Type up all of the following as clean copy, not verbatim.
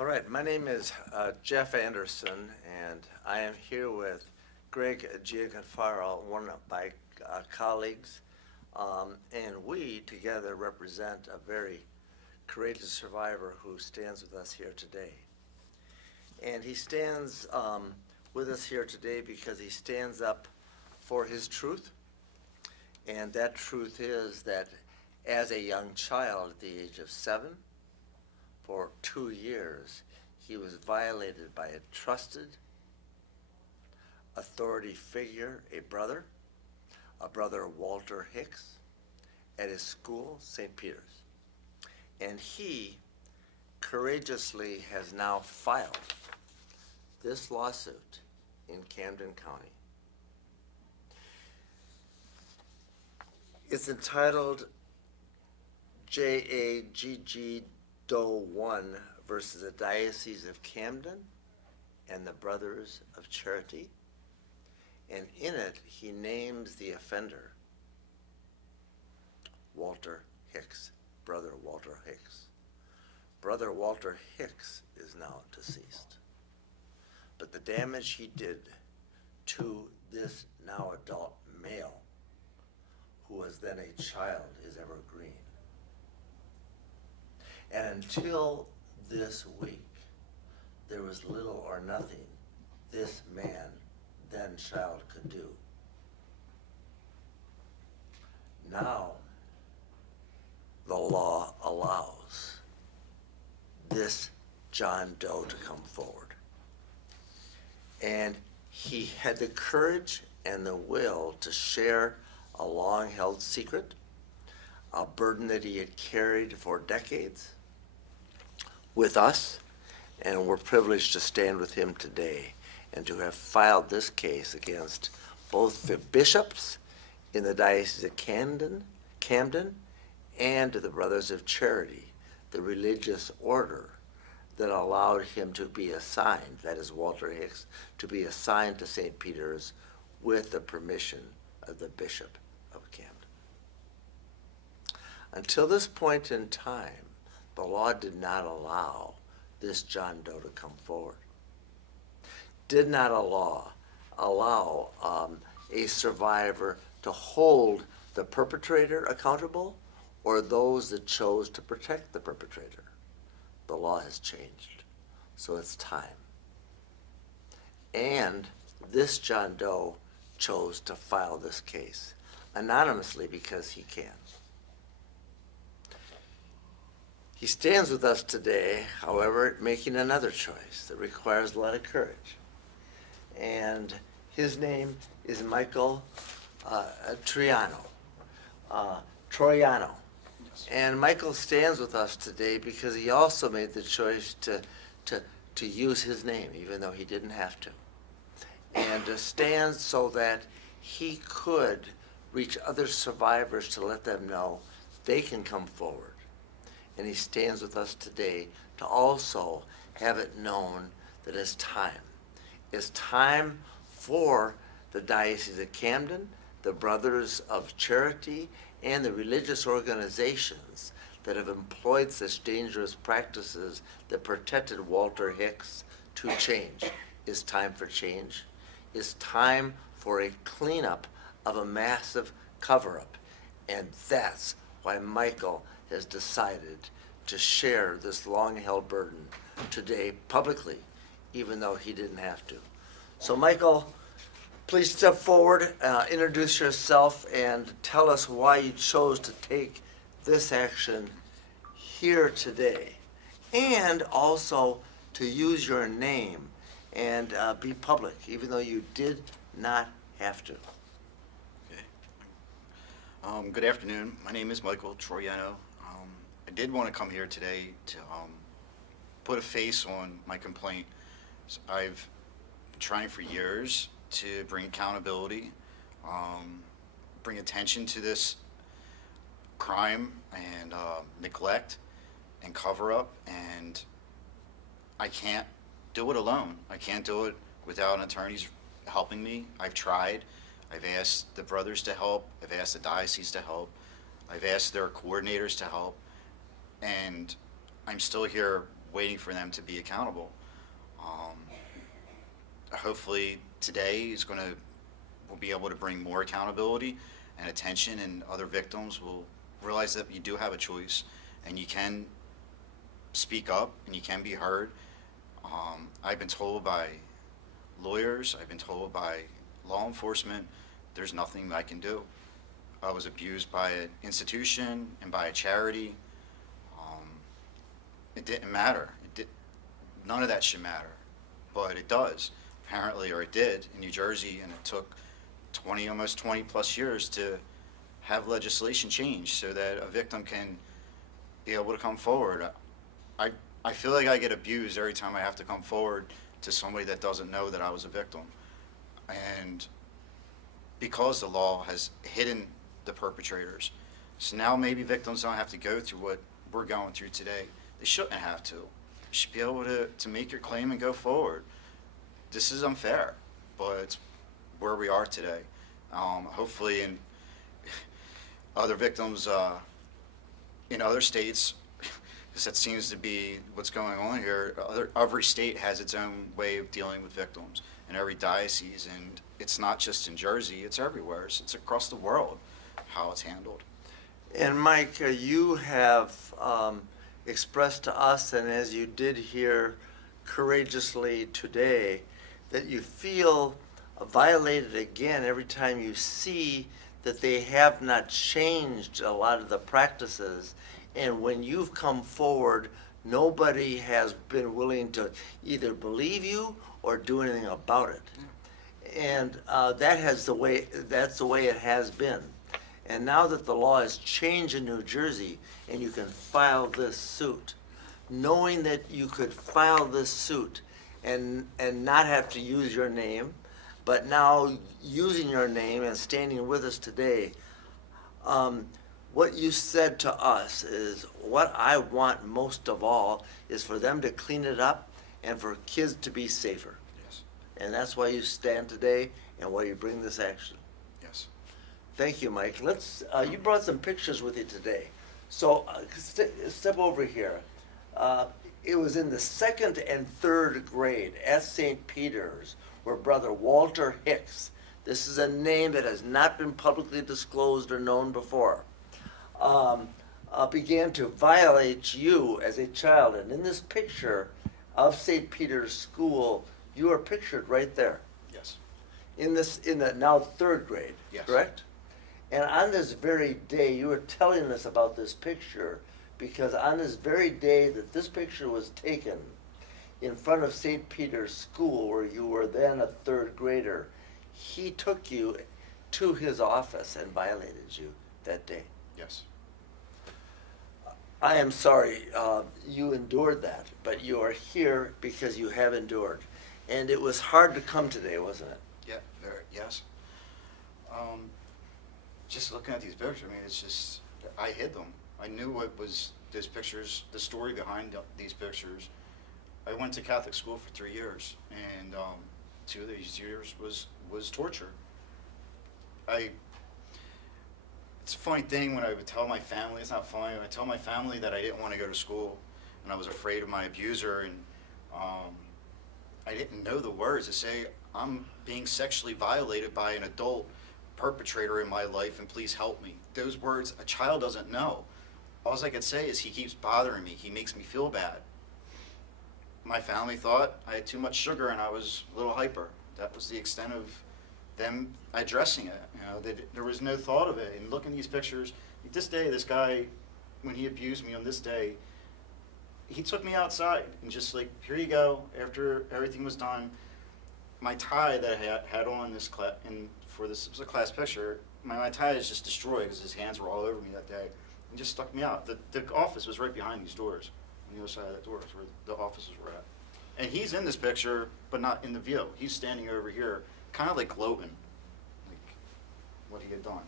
All right, my name is Jeff Anderson, and I am here with Greg Gianforcaro, one of my colleagues, and we together represent a very courageous survivor who stands with us here today. And he stands with us here today because he stands up for his truth, and that truth is that as a young child at the age of 7, for 2 years, he was violated by a trusted authority figure, a brother Walter Hicks, at his school, St. Peter's. And he courageously has now filed this lawsuit in Camden County. It's entitled JAGG Doe 1 versus the Diocese of Camden and the Brothers of Charity. And in it, he names the offender, Walter Hicks, Brother Walter Hicks. Brother Walter Hicks is now deceased. But the damage he did to this now adult male, who was then a child, is evergreen. And until this week, there was little or nothing this man, then child, could do. Now, the law allows this John Doe to come forward. And he had the courage and the will to share a long-held secret, a burden that he had carried for decades, with us, and we're privileged to stand with him today and to have filed this case against both the bishops in the Diocese of Camden and the Brothers of Charity, the religious order that allowed him to be assigned, that is Walter Hicks, to be assigned to St. Peter's with the permission of the Bishop of Camden. Until this point in time, the law did not allow this John Doe to come forward. Did not allow a survivor to hold the perpetrator accountable or those that chose to protect the perpetrator. The law has changed, so it's time. And this John Doe chose to file this case anonymously because he can. He stands with us today, however, making another choice that requires a lot of courage. And his name is Michael Troyano. And Michael stands with us today because he also made the choice to use his name, even though he didn't have to. And to stand so that he could reach other survivors to let them know they can come forward. And he stands with us today to also have it known that it's time. It's time for the Diocese of Camden, the Brothers of Charity, and the religious organizations that have employed such dangerous practices that protected Walter Hicks to change. It's time for change. It's time for a cleanup of a massive cover-up. And that's why Michael has decided to share this long-held burden today publicly, even though he didn't have to. So Michael, please step forward, introduce yourself, and tell us why you chose to take this action here today, and also to use your name and be public, even though you did not have to. Good afternoon. My name is Michael Troyano. I did want to come here today to put a face on my complaint. So I've been trying for years to bring accountability, bring attention to this crime and neglect and cover up, and I can't do it alone. I can't do it without attorneys helping me. I've tried. I've asked the brothers to help. I've asked the diocese to help. I've asked their coordinators to help. And I'm still here waiting for them to be accountable. Hopefully today will be able to bring more accountability and attention, and other victims will realize that you do have a choice and you can speak up and you can be heard. I've been told by lawyers, I've been told by law enforcement, there's nothing I can do. I was abused by an institution and by a charity. It didn't matter. None of that should matter, but it does, apparently, or it did in New Jersey, and it took almost 20 plus years to have legislation change so that a victim can be able to come forward. I feel like I get abused every time I have to come forward to somebody that doesn't know that I was a victim. And because the law has hidden the perpetrators, so now maybe victims don't have to go through what we're going through today. They shouldn't have to. You should be able to make your claim and go forward. This is unfair, but it's where we are today. Hopefully, in other victims in other states, because that seems to be what's going on here. Every state has its own way of dealing with victims, and every diocese, and it's not just in Jersey, it's everywhere. It's across the world how it's handled. And Mike, you have expressed to us, and as you did here courageously today, that you feel violated again every time you see that they have not changed a lot of the practices. And when you've come forward, nobody has been willing to either believe you or do anything about it. And that's the way it has been. And now that the law has changed in New Jersey and you can file this suit, knowing that you could file this suit and not have to use your name, but now using your name and standing with us today, what you said to us is what I want most of all is for them to clean it up and for kids to be safer. Yes. And that's why you stand today and why you bring this action. Yes. Thank you, Mike. You brought some pictures with you today. So step over here. It was in the second and third grade at St. Peter's where Brother Walter Hicks, this is a name that has not been publicly disclosed or known before, began to violate you as a child. And in this picture of St. Peter's School, you are pictured right there. Yes. In the now third grade, Yes. correct? And on this very day, you were telling us about this picture because on this very day that this picture was taken in front of St. Peter's School, where you were then a third grader, he took you to his office and violated you that day. Yes. I am sorry you endured that, but you are here because you have endured. And it was hard to come today, wasn't it? Yeah. Very. Yes. Just looking at these pictures, I mean, it's just, I hid them. I knew what was these pictures, the story behind these pictures. I went to Catholic school for 3 years, and 2 of these years was torture. It's a funny thing when I would tell my family, it's not funny, I tell my family that I didn't want to go to school, and I was afraid of my abuser, and I didn't know the words to say, I'm being sexually violated by an adult perpetrator in my life, and please help me. Those words a child doesn't know. All I could say is he keeps bothering me, he makes me feel bad. My family thought I had too much sugar and I was a little hyper. That was the extent of them addressing it. You know, there was no thought of it. And looking at these pictures, this day, this guy, when he abused me on this day, he took me outside and just like, here you go. After everything was done, my tie that I had on this class, and for this, it was a class picture, my tie is just destroyed because his hands were all over me that day. And just stuck me out. The office was right behind these doors. On the other side of that door is where the offices were at. And he's in this picture, but not in the view. He's standing over here, kind of like gloating, like what he had done.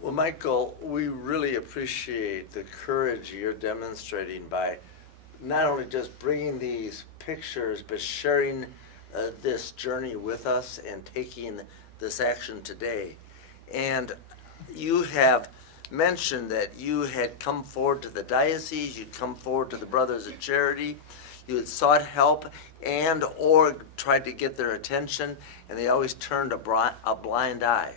Well, Michael, we really appreciate the courage you're demonstrating by not only just bringing these pictures, but sharing this journey with us and taking this action today. And you have mentioned that you had come forward to the diocese, you'd come forward to the Brothers of Charity, you had sought help and or tried to get their attention, and they always turned a blind eye.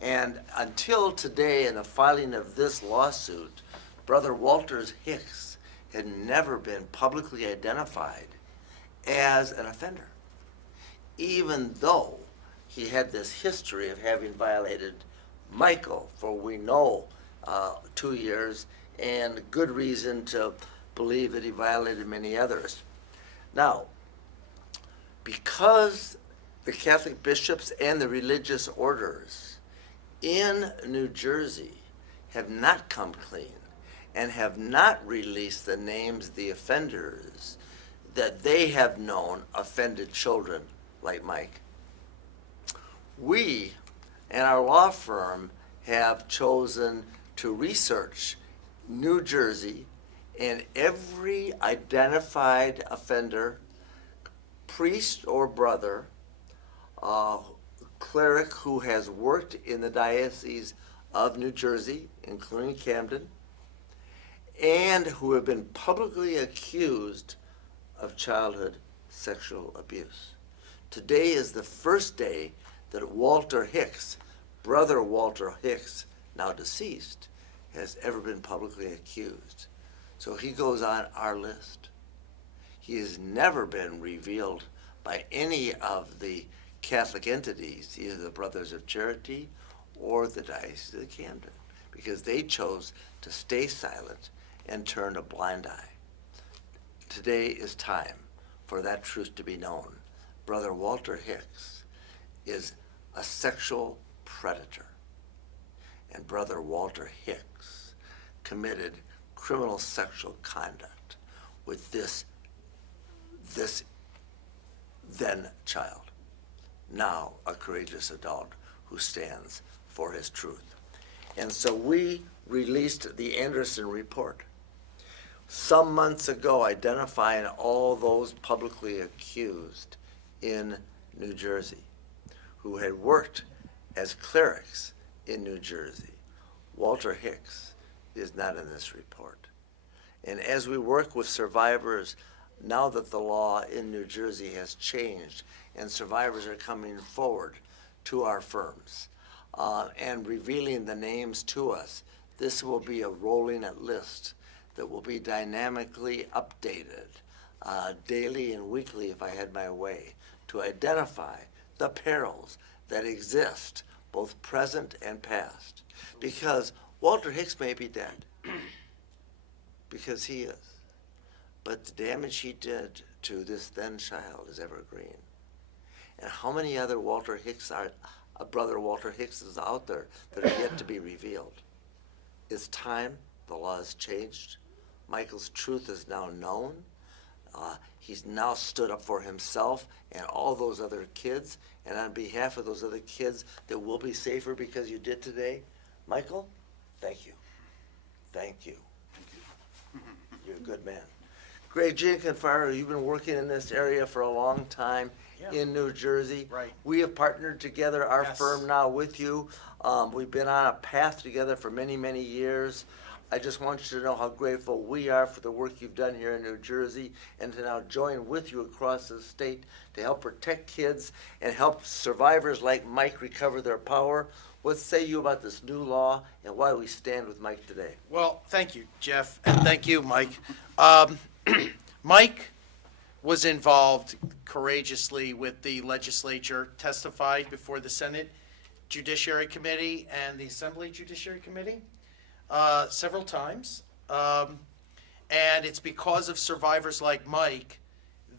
And until today, in the filing of this lawsuit, Brother Walter Hicks had never been publicly identified as an offender, even though he had this history of having violated Michael for, we know, 2 years, and good reason to believe that he violated many others. Now, because the Catholic bishops and the religious orders in New Jersey have not come clean and have not released the names of the offenders that they have known offended children like Mike, we and our law firm have chosen to research New Jersey and every identified offender, priest or brother, cleric who has worked in the Diocese of New Jersey, including Camden, and who have been publicly accused of childhood sexual abuse. Today is the first day that Walter Hicks, Brother Walter Hicks, now deceased, has ever been publicly accused. So he goes on our list. He has never been revealed by any of the Catholic entities, either the Brothers of Charity or the Diocese of Camden, because they chose to stay silent and turn a blind eye. Today is time for that truth to be known. Brother Walter Hicks is a sexual predator, and Brother Walter Hicks committed criminal sexual conduct with this then child, now a courageous adult who stands for his truth. And so we released the Anderson report some months ago, identifying all those publicly accused in New Jersey who had worked as clerics in New Jersey. Walter Hicks is not in this report. And as we work with survivors, now that the law in New Jersey has changed and survivors are coming forward to our firms and revealing the names to us, this will be a rolling list that will be dynamically updated daily and weekly, if I had my way, to identify the perils that exist, both present and past. Because Walter Hicks may be dead, because he is. But the damage he did to this then child is evergreen. And how many other Walter Hicks Brother Walter Hicks is out there that are yet to be revealed? It's time. The law has changed. Michael's truth is now known. He's now stood up for himself and all those other kids. And on behalf of those other kids that will be safer because you did today, Michael, thank you. Thank you. You're a good man. Great, Gianforcaro, you've been working in this area for a long time in New Jersey. Right. We have partnered together, our Yes. firm now with you. We've been on a path together for many, many years. I just want you to know how grateful we are for the work you've done here in New Jersey and to now join with you across the state to help protect kids and help survivors like Mike recover their power. What say you about this new law and why we stand with Mike today? Well, thank you, Jeff, and thank you, Mike. Mike was involved courageously with the legislature, testified before the Senate Judiciary Committee and the Assembly Judiciary Committee several times. And it's because of survivors like Mike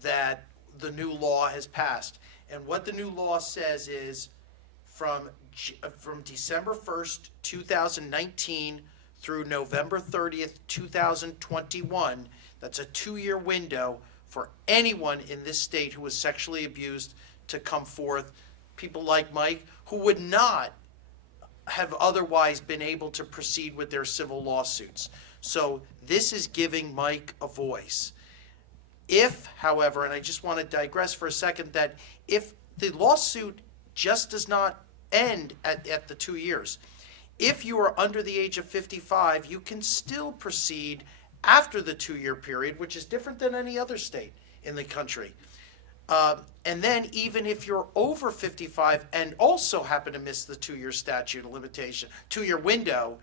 that the new law has passed. And what the new law says is from December 1st, 2019 through November 30th, 2021, that's a 2-year window for anyone in this state who was sexually abused to come forth, people like Mike, who would not have otherwise been able to proceed with their civil lawsuits. So this is giving Mike a voice. If, however, and I just want to digress for a second, that if the lawsuit just does not end at the 2 years, If you are under the age of 55, you can still proceed after the 2-year period, which is different than any other state in the country. And then even if you're over 55 and also happen to miss the 2-year statute of limitation, 2-year window,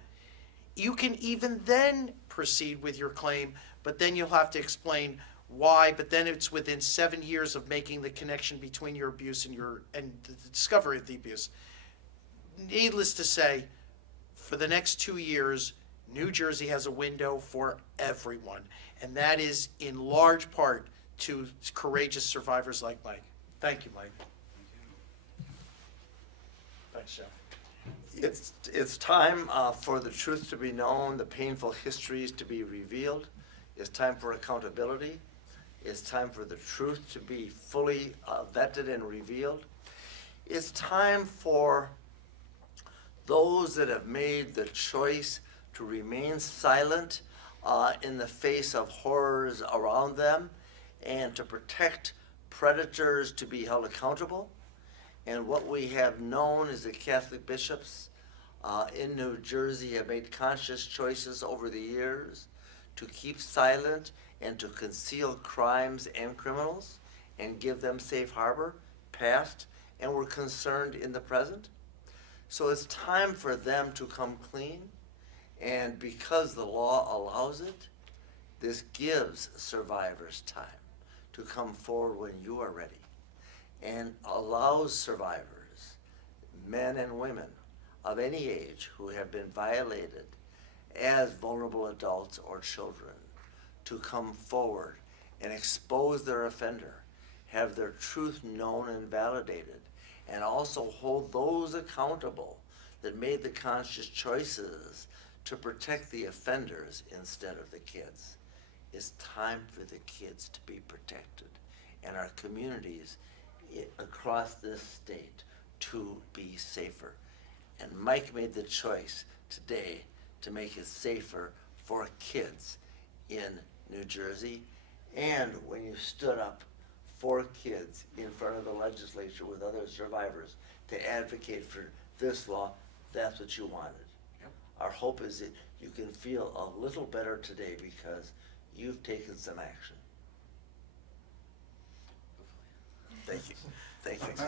you can even then proceed with your claim, but then you'll have to explain why, but then it's within 7 years of making the connection between your abuse and the discovery of the abuse. Needless to say, for the next 2 years, New Jersey has a window for everyone, and that is in large part to courageous survivors like Mike. Thank you, Mike. Thanks, Jeff. It's time for the truth to be known, the painful histories to be revealed. It's time for accountability. It's time for the truth to be fully vetted and revealed. It's time for those that have made the choice to remain silent in the face of horrors around them, and to protect predators to be held accountable. And what we have known is that Catholic bishops in New Jersey have made conscious choices over the years to keep silent and to conceal crimes and criminals and give them safe harbor, past, and we're concerned in the present. So it's time for them to come clean, and because the law allows it, this gives survivors time to come forward when you are ready, and allows survivors, men and women of any age who have been violated as vulnerable adults or children, to come forward and expose their offender, have their truth known and validated, and also hold those accountable that made the conscious choices to protect the offenders instead of the kids. It's time for the kids to be protected, and our communities across this state to be safer. And Mike made the choice today to make it safer for kids in New Jersey. And when you stood up for kids in front of the legislature with other survivors to advocate for this law, that's what you wanted. Yep. Our hope is that you can feel a little better today because you've taken some action. Thank you. Thank you.